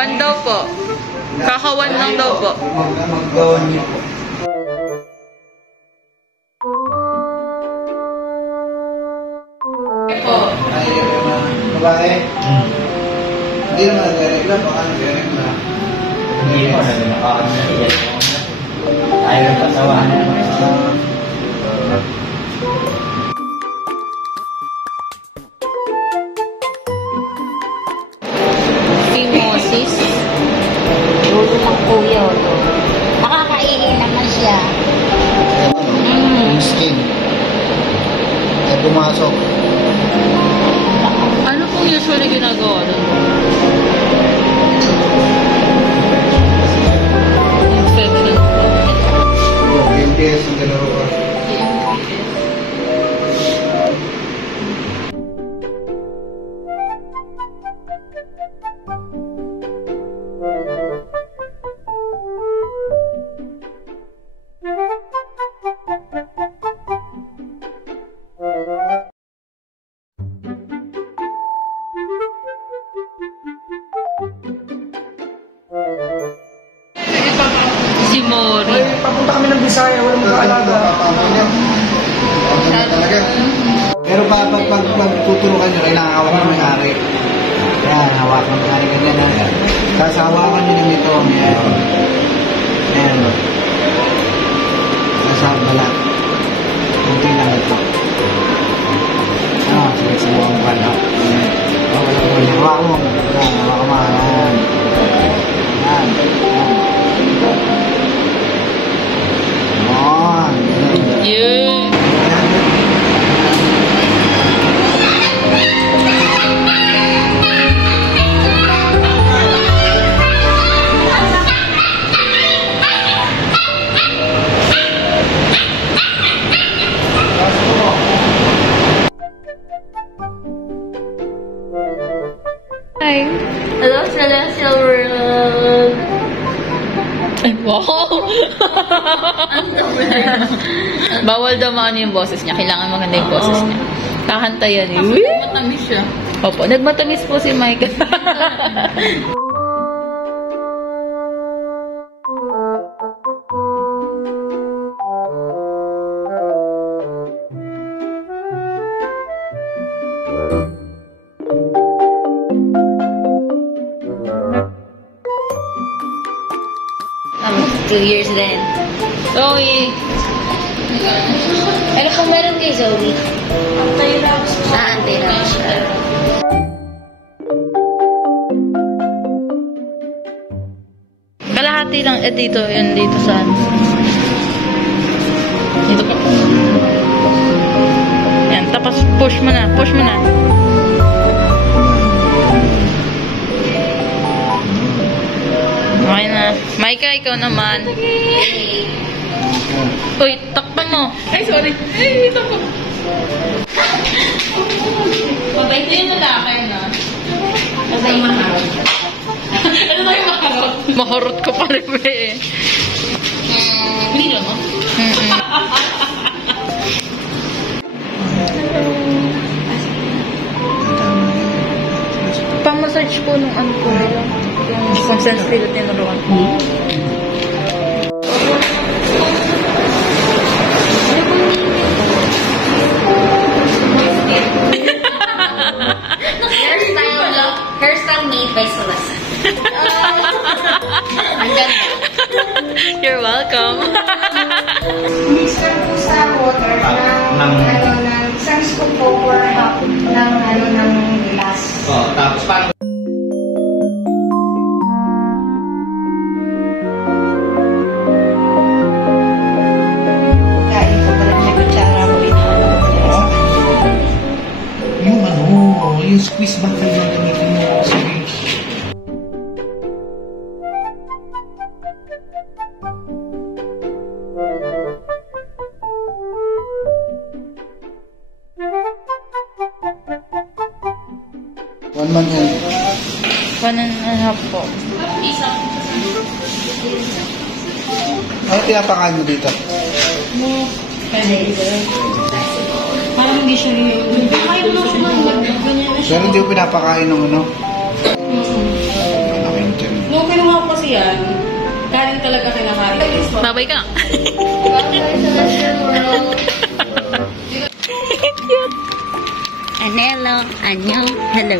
1 daw po. Kaka-1 lang daw po. Mag-gawin niyo po. Babae? Hindi naman nagre-regla, baka nagre-regla. Hindi mo na nakakasya. Ayaw ng pasawahan. Phimosis. Dulo ng kuya. Nakakaihi naman siya. Yung skin. Ay pumasok. Ano pong usually ginagawa doon? Infection po. Yung PS ng dalawa. Si Mori. Ay, papunta kami ng Bisaya, walang mag-aalaga. Talaga. Pero pag tuturukan nyo, kailangan hawak ng may-ari. Yan, hawak ng may-ari. Ganyan na. Tapos hawakan nyo yung ito. Ayan. Tapos balat. Kunti lang ito. Sige, subukan mo ka na. Wala ko. Hawak mo. Hawak mo. Ayan. Ayan. Yeah. Hi. Hello, Celestial World. Ay, wow! Bawal daw maano yung boses niya. Kailangan maganda yung boses niya. Kakanta yan eh. Nagmatamis siya. Opo, nagmatamis po si Michael. Two years din. Zoe! Ano kung meron kay Zoe? Antay lang siya. Kalahati lang. Dito. Yan dito sa ano. Dito pa. Yan. Tapos push mo na. Push mo na. Okay na. Maika, ikaw naman. Uy, takpan mo. Ay, sorry. Ay, ito po. Patay ko yung lalaki na. Kasi yung maharot. Ano ba yung maharot? Maharot ko pala eh. Hindi mo? Pang-massage po nung ano po nila. Yung sensitive at tinuruan ko. Hairstyle made by Celeste. Ang ganda. You're welcome. Mix lang po sa water ng isang scoop po per half ng glass. Tapos paano? Kain ko pa rin may kutsara mo Yung squeeze back na yung gamitin mo sa syringe. One month yan. 1.5 po. Ano pinapakain mo dito? Parang hindi siya Pero hindi ko pinapakain ng ano? Malaking tiyan. kasi yan, kanin talaga kinakain. Babay ka. Cute. Anelo, anyo, hello.